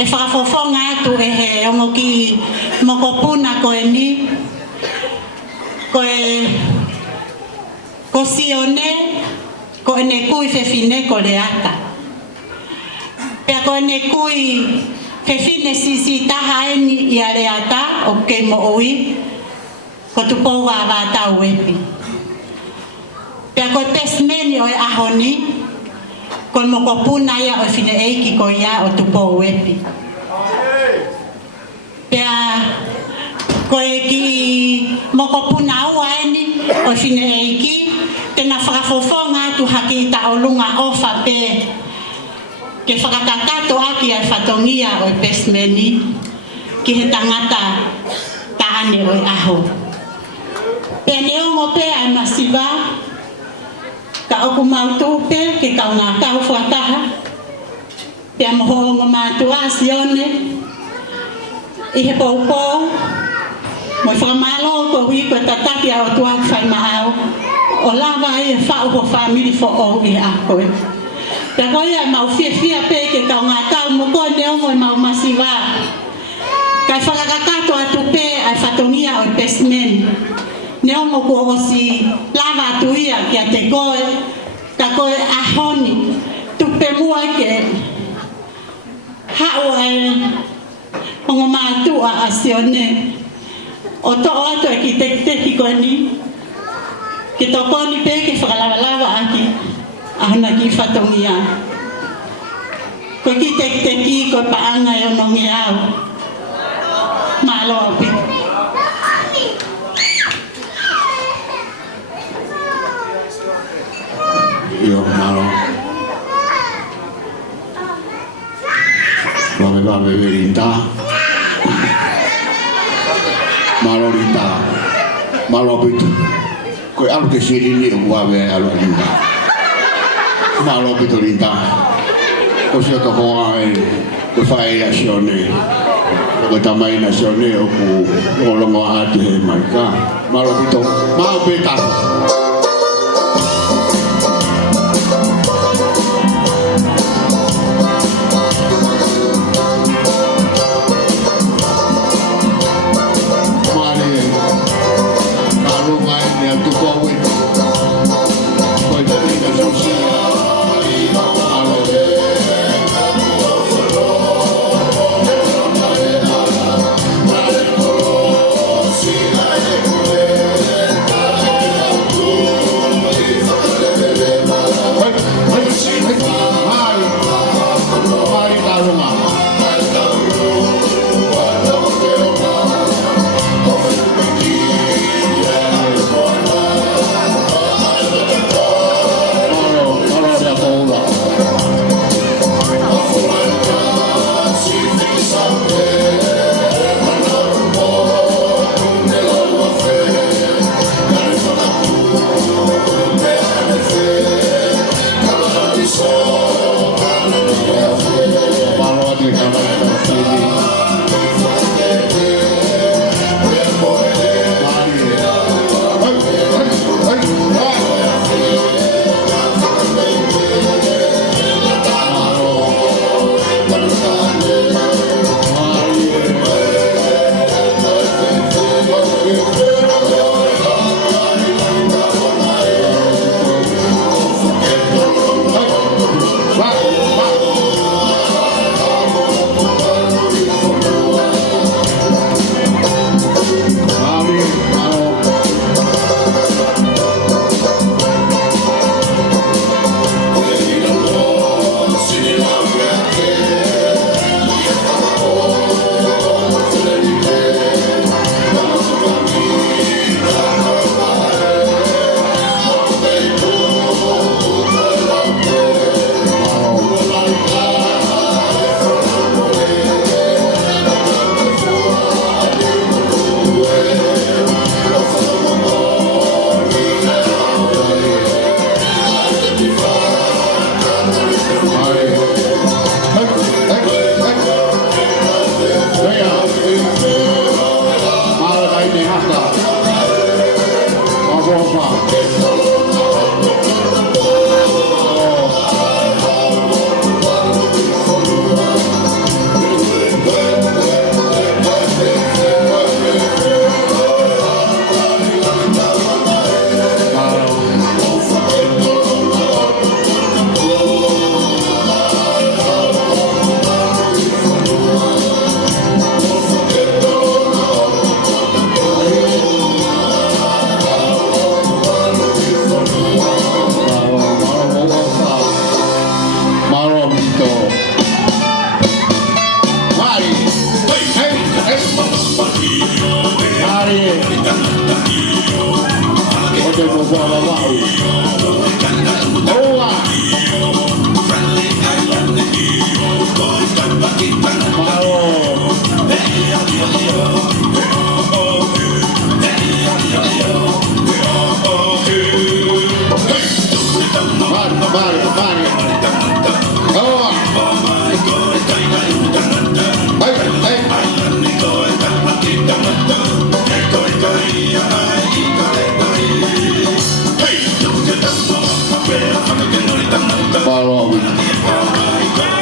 e whakafofonga atu e he ongo ki mokopuna koe ni ko sione ko ene kui fefine ko le ata pea ko ene kui fefine sisi taha eni i a le ata o ke mo oi ko tupo wawata uepi pea ko pesmeni o e ahoni ko mokopuna ia o fine eiki ko ia o tupo uepi pea ko e ki mokopuna ua eni o fine eiki tena whakafofonga tu haki ta olunga ofa pe ke whakatakato aki ai whatongia o pesmeni ki he tangata taane o aho pea neongo pe ai masiva ka oku mautu pe ke kaunga kahu fuataha pea mohoongo mātua sione i he poupou mo whakamalo ko hui ko tataki a o tuak whai maau o lava e whao ho family fo o i a koe pea koe ai mau fia pe ke kaunga kahu mo koe neongo i mau masiva kai whakakakato atu pe ai whatongia o pesmen neongo ko osi lava atu ia ki a te koe ka koe ahoni tupe mua ke hao ai ongo mātua a sione o to'o atu e ki teki koe ni ki tokoni pe ke whakalawalawa aki ahona ki whatongia koe ki teki koe paanga e onongi au malo api Yo, malo. Vame verinta. Malo rinta. Malo pitu. Koe alu ke siri ni uave alu rinta. Malo pitu rinta. Koe toko ai koe whae a sione. Koe tamai na sione o ku olongo atu he maika. Malo pitu. Malo pita.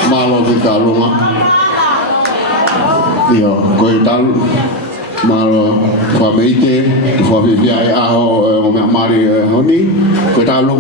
Malo kita lunga. Io coi tal malo fa meite fa vivia e aho o me mari honi coi tal lunga